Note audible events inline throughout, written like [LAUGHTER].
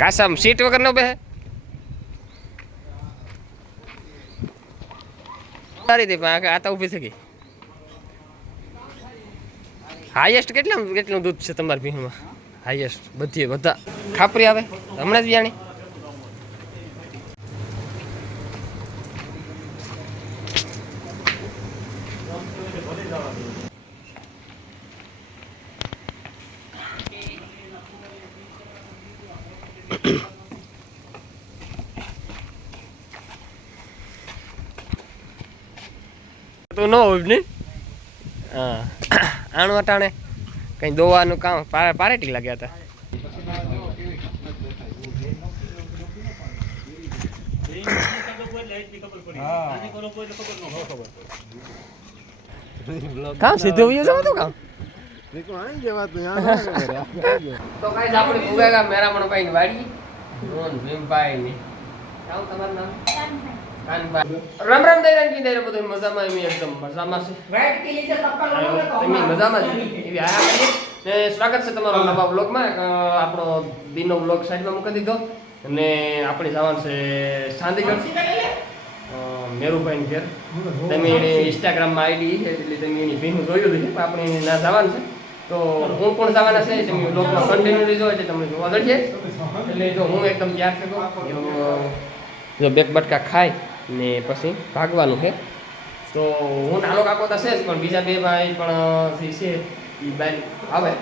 કાસામ seat વગર નો બે સારી દે પણ આ તો ઊભી થઈ ગઈ. હાઈએસ્ટ કેટલા કેટલું દૂધ છે તમારી ભીણમાં હાઈએસ્ટ બધી, બધા. ખાપરી આવે? હમણાં જ જાણી તો ન હોય ને? હા. [COUGHS] આણું અટાણે. કંઈ દોવાનું કામ પારેટી લાગ્યા હતા. કામ સીધું વયું જવા તો કામ [LAUGHS] તો કાંઈ આપણે ઉભેગા મેરામણ ભાઈ ની વાડી. ભીમભાઈ ની તમારું નામ? રામ રામ કી દઈ બધું મજામાં? એમ એકદમ મજામાં છે તમે મજામાં છે એવી આયા કરીએ. ને સ્વાગત છે તમારો નવા બ્લોગમાં આપણો દીનો બ્લોગ સાઈડમાં મૂકી દીધો. અને આપણે જવાનું છે ચાંદીગઢ મેરુભાઈ ઘેર. તમે એની ઇન્સ્ટાગ્રામમાં આઈડી છે એટલે તમે એની ભીનું જોયું છે આપણે એને ના જવાનું છે. તો હું. પણ જવાના છે તમે બ્લોગમાં કન્ટિન્યુ લીધો એટલે તમને જોવા દળશે એટલે જો હું એકદમ તૈયાર જો જો બેક બટકા ખાય ને પછી ભાગવાનું છે. તો હું નાનો કાકો તો છે જ, પણ બીજા બે ભાઈ પણ છે એ બાઈ આવે.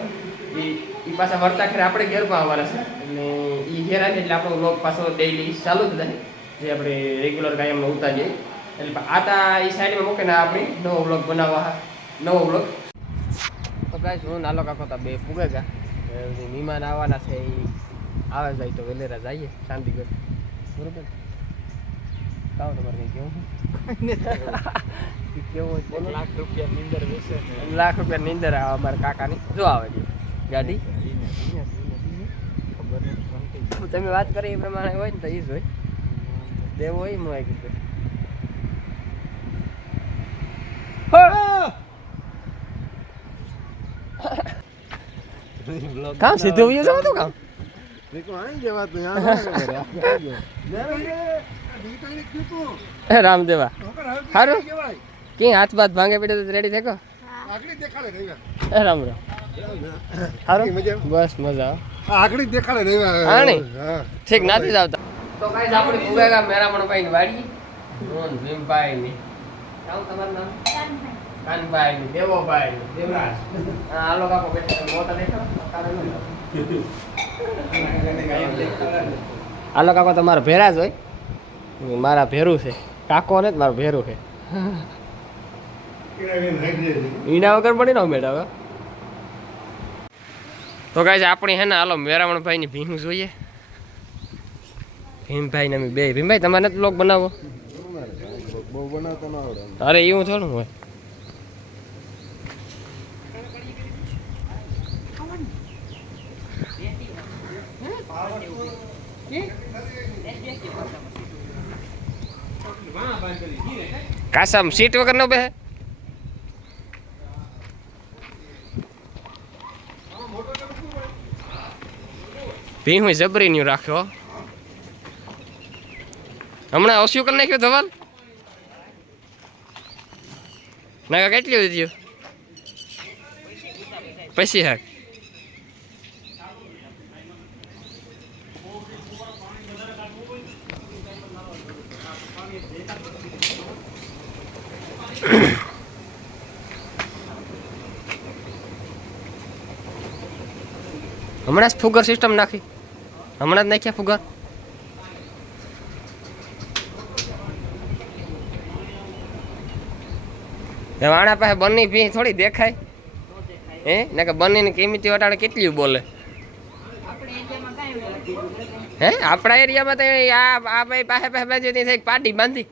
એ એ પાછા વર્તા ખેર આપણે ઘેર પણ આવવાના છે. અને એ ઘેર આવે એટલે આપણો બ્લોગ પાછો ડેઈલી ચાલુ જ થાય, જે આપણે રેગ્યુલર કાયમનો ઉતારીએ. એટલે આ તા એ સાઈડમાં મૂકીને આપણી નવો બ્લોગ બનાવવા નવો બ્લોગ તો ગાઈસ હું નાનો કાકો તો બે ફૂગે ગયા. મહેમાન આવવાના છે એ આવે જાય તો વેલેરા જઈએ શાંતિગઢ બરોબર? કાવ તમારે કંઈ કેવું [LAUGHS] કેવું લાખ રૂપિયા નીંદર બેસે લાખ રૂપિયા નીંદર આવે અમારા કાકાની. જો આવે છે? ગાડી? તમે વાત કરી એ પ્રમાણે હોય ને તો એ જ હોય. દેવો હોય હું આવી કીધું. કામ સીધું વયું જવું હતું કામ [LAUGHS] એ રામદેવા. સારું ક્યાં હાથ બાથ ભાંગે પડે તો રેડી થેકો? એ રામ રામ. સારું બસ મજા આકડી દેખાડે આણી? ઠીક નથી જ આવતા. તો કાંઈ આપણે ઉભેગા મેરામણ ભાઈ ની વાડી નોન ભીમભાઈ ની શું તમારું નામ? કાનભાઈ ની દેવોભાઈ ની દેવરાજ આ લોકો બેઠા છે. મોટા દેખાડો આ લોકો તમારા ભેરા જ હોય. મારા ભેરું છે. કાકો ને જ મારું ભેરું છે. ઈના વગર પડી ના મેળા હવે તો ગાઈઝ આપણી હે ને હાલો મેરામણભાઈ ની ભીમ જોઈએ. ભીમભાઈ ને અમે બે. ભીમભાઈ તમારે બ્લોગ બનાવો અરે એવું થોડું હોય. કાસામ, સીટ વગર નો બેહે? હું જબરી ન્યુ રાખ્યો. હમણાં ઓછું કરી નાખ્યું ધવલ? ના કેટલી વધ્યું પછી હાક હમણાં જ ફુગર સિસ્ટમ નાખી. હમણાં જ નાખ્યા ફુગર. હવે આના પાસે બંની ભી થોડી દેખાય. હે? ને કે બંનીની કિંમતી વટાણે કેટલી બોલે? હે? આપણા એરિયામાં તો આ આ ભાઈ પાસે પાસે બાજુ થઈ પાટી બાંધી.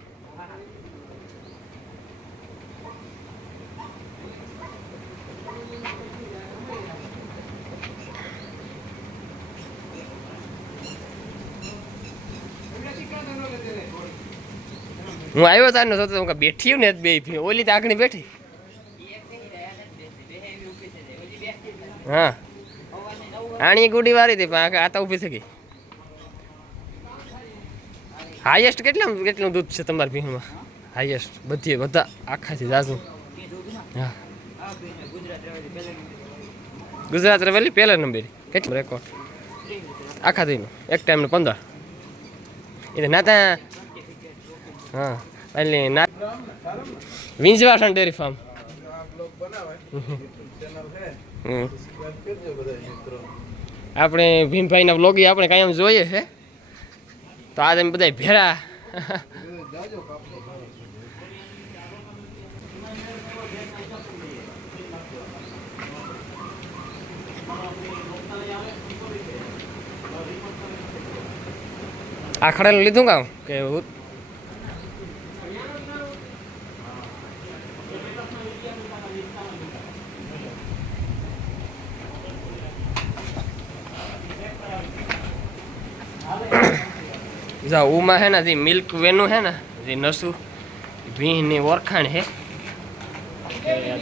હું આવ્યો તાર નો તો બેઠી ને બે ઓલી તાકણી બેઠી. હા. આણી ગુડી વારી હતી, પણ આ તો ઊભી થઈ ગઈ. હાઈએસ્ટ કેટલા કેટલું દૂધ છે તમારી ભીણમાં હાઈએસ્ટ બધી, બધા, આખાથી જાજુ. હા. ગુજરાત રેવલી પહેલા નંબર. કેટલું રેકોર્ડ આખા થઈને એક ટાઈમનો પંદર. એટલે નાતા હા. એટલે ના વિંજવાસણ ડેરી ફાર્મ આપણે ભીમભાઈના બ્લોગી આપણે કાયમ જોઈએ છે? તો આજે અમે બધા ભેરા આખડે લીધું કામ? કે જા ઉમાં હે ને મિલ્ક વેનું હે ને, જે નસું, ભીંની ઓળખાણ હે. આ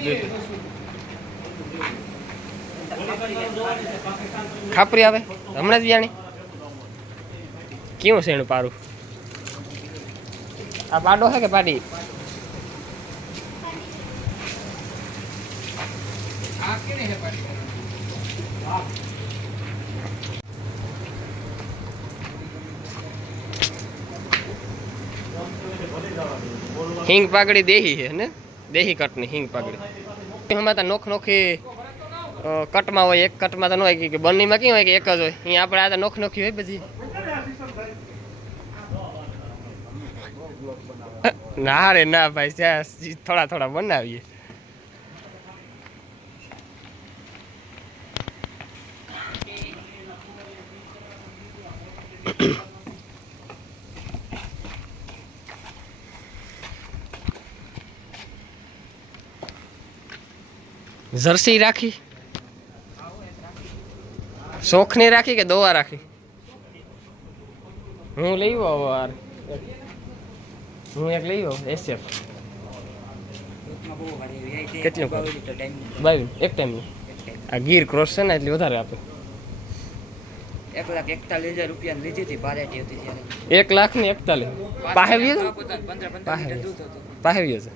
ખાપરી આવે? હમણાં જ જાણી કેવું છે એનું પારું આ પાડો છે કે પાડી? હિંગ પાઘડી દેહી છે, ને? દેહી કટની હિંગ પાઘડી એમાં તો નોખ નોખી કટમાં હોય, એક કટમાં તો ન હોય, કે બંનેમાં કેવું હોય, કે એક જ હોય? અહીંયા આપણે આ તો નોખ નોખી હોય બધી. ના રે, ના ભાઈ થોડા થોડા બનાવીએ. જર્સી રાખી? શોખની રાખી કે દોવા રાખી? હું લઈ આવો વાર હું એક લઈ આવું એસએફ કેટલું કરે? બાવીસ એક ટાઈમની આ ગીર ક્રોસ છે ને એટલે વધારે આપે. એક લાખ એકતાલીસ. હજાર રૂપિયા લીધી હતી પારેટી હતી ત્યારે એક લાખ ને એકતાલીસ પાસે વ્યો છે પંદર પંદર પાસે લીટર દૂધ હતું. પાસે વ્યો છે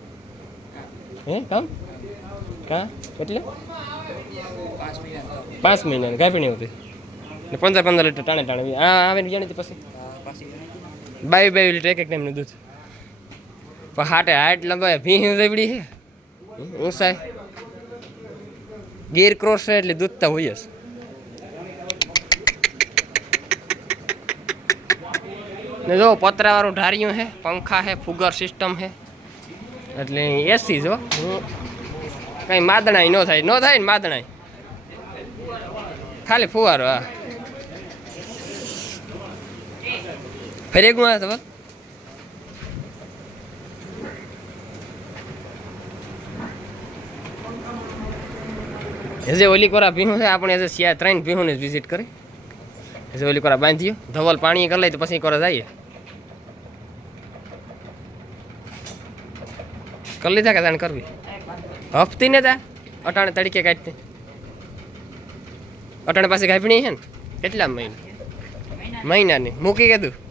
હે કામ? કા? એટલે પાંચ મહિનાની કાંઈ પણ હતી. ને પંદર પંદર લીટર ટાણે ટાણે હા આવે ને જાણી પછી? બાવી બાવી લીટર એક એક ટાઈમનું દૂધ. પણ હાટે હાટ લંબાય ભીહ રેવડી છે. ઊંસાય ગીર ક્રોસ છે એટલે દૂધ તો હોય જ. ને જો, પતરાવાળું ઢારિયું છે, પંખા છે, ફુગર સિસ્ટમ છે. એટલે એસી જો હું. કઈ માદણાઈ ન થાય ન થાય ને માદણાઈ. ખાલી ફુવારો, હા. ફરી ગું તમે હજે ઓલી કોરા ભીનું છે, આપણે હજે સિયા ત્રણ ભીહુંને વિઝિટ કરી. હજે ઓલી કોરા બાંધ્યો, ધવલ પાણી કરી લઈ તો પછી કોરા જઈએ. કરી લીધા કે જાણ કરવી? હફતી ને તા? અટાણે તડકે કાઢતી. અટાણે પાસે ગાભણી છે ને? કેટલા મહિના? મહિનાની. મૂકી કીધું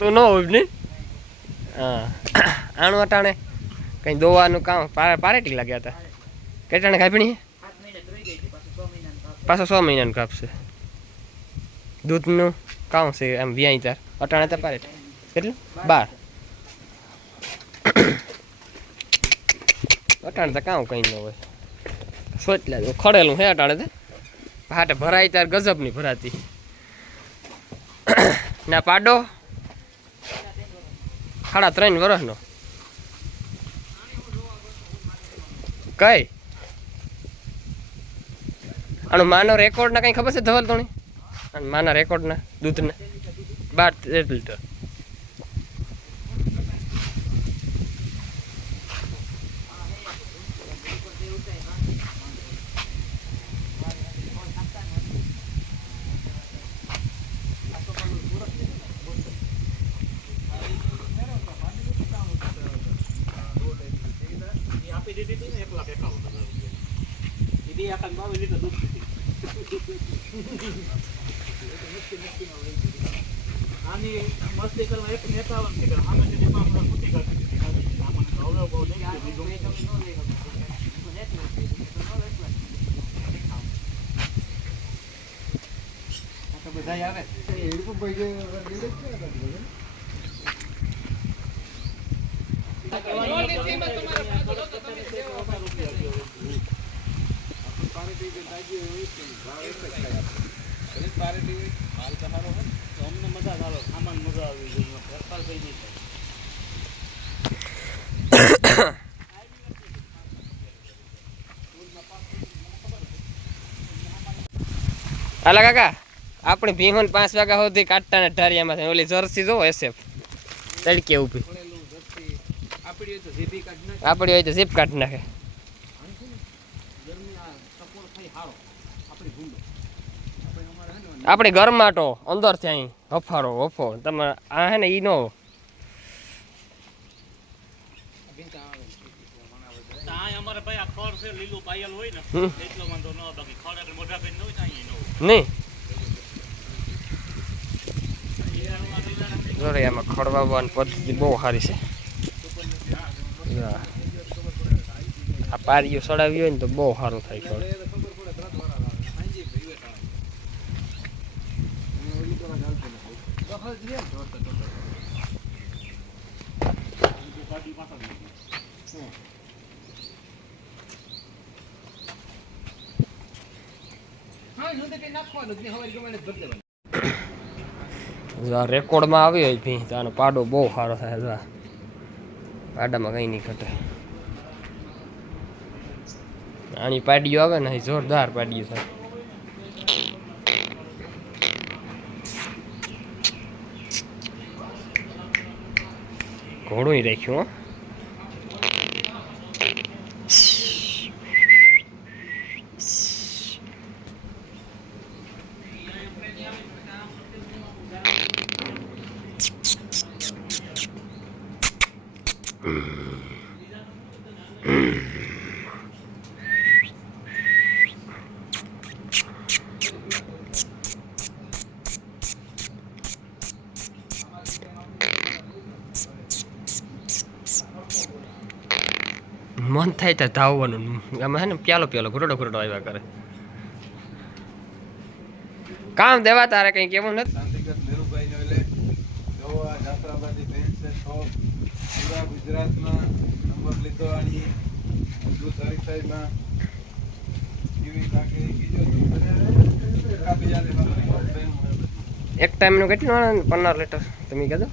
તો ન હોય ને? હા. આણું અટાણે. કંઈ દોવાનું કામ પારેટી લાગ્યા હતા. કેટલાને કાપણી પાછું છ મહિનાનું કાપશે. દૂધનું કામ છે એમ વ્યાય તાર. અટાણે તો પારેટી. કેટલું? બાર. અટાણે તો કામ કંઈ ન હોય. સોચલા લાગે ખડેલું હે અટાણે તો. હાટે ભરાય તાર, ગજબની ભરાતી. ના, પાડો. સાડા ત્રણ વર્ષનો. કઈ? આનો માનો રેકોર્ડના કંઈ ખબર છે ધવલ તોણી અને માના રેકોર્ડના દૂધના. બાર લીટર આપી દીધી હતી ને એક લાખ એકાવન હજાર રૂપિયા એ બે આખા બાવીસ લીટર દૂધ આની મસ્તી કરવા એક ને એકાવનથી કરે આમે સુધી પાંચ લાખ મૂકી કાઢી દીધી આમાં તો હવે બહુ લઈ માલ બીજું હોય. તો અમને મજા આવે સામાન મજા આવી ગઈ ફેરફાર થઈ છે હાલા કાકા આપણે ભીહોન પાંચ વાગ્યા સુધી કાઢતા ને ઢારિયામાં છે. ઓલી જર્સી જોવો એસેફ. તડકે ઊભી. આપણી હોય તો ઝીપ કાઢી નાખે ગરમી આ ટકોર થઈ હારો આપણી ભૂંડો આપણે અમારે હે ને આપણે ગરમાટો અંદરથી અહીં હફારો, હફો. તમે આ હે ને ઈ નો નહીં. ખડવાવાની પદ્ધતિ બહુ સારી છે. આ પારીઓ સડાવી હોય ને તો બહુ સારું થાય ખડ એ તો ખબર પડે તરત વાર આવે હાંજી ભાઈ વેટા અને ઓલી તો ગાલતો નથી દખલ છે ને જોરતા જોરતા ગાડી પાછળ લીધી. હા હું તો કઈ નાખવાનું જ નહીં હવારે ગમે બદલે જો આ રેકોર્ડમાં આવી હોય ભી, તો આનો પાડો બહુ સારો થાય, જા પાડામાં કંઈ નહીં ઘટે. આની પાડીઓ આવે ને જોરદાર પાડીઓ થાય. ઘોડું રાખ્યું મન થાય ત્યાં ધાવવાનું. આમાં છે ને પ્યાલો પ્યાલો ઘૂરડો ઘૂરડો આવ્યા કરે. કામ દેવા તારે કંઈ કેવું નથી? ગુજરાતમાં નંબર લીધો આની. એકા ટાઈમનું કેટલું પંદર લીટર. તમે કીધું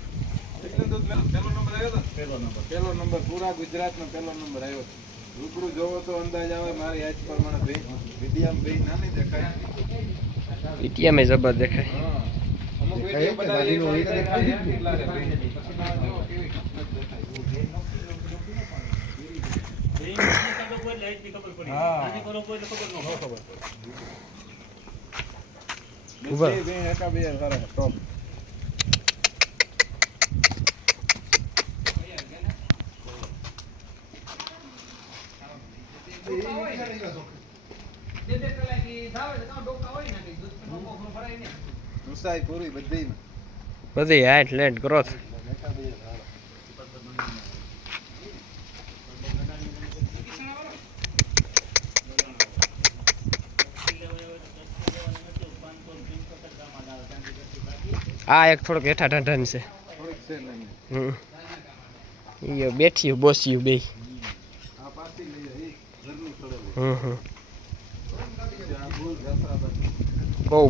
આવ્યો પહેલો નંબર. પહેલો નંબર પૂરા ગુજરાતનો પહેલો નંબર આવ્યો રૂબરૂ જોવો તો અંદાજ આવે મારી આજ પ્રમાણે ભાઈ. વિડીયામાં ભાઈ નાની દેખાય. પીટીએમ એ જબર દેખાય. અમુક વીડિયો બધા એક દેખાય રે ભાઈ. પછી ના કેવી કિંમત હા. ખબર ન પૂરી બધી. બધી હાઈટ લેટ ગ્રોથ. આ એક થોડોક હેઠા ઢંઢન છે હમ બેઠી બોસ્યું બે. હમ હમ. બહુ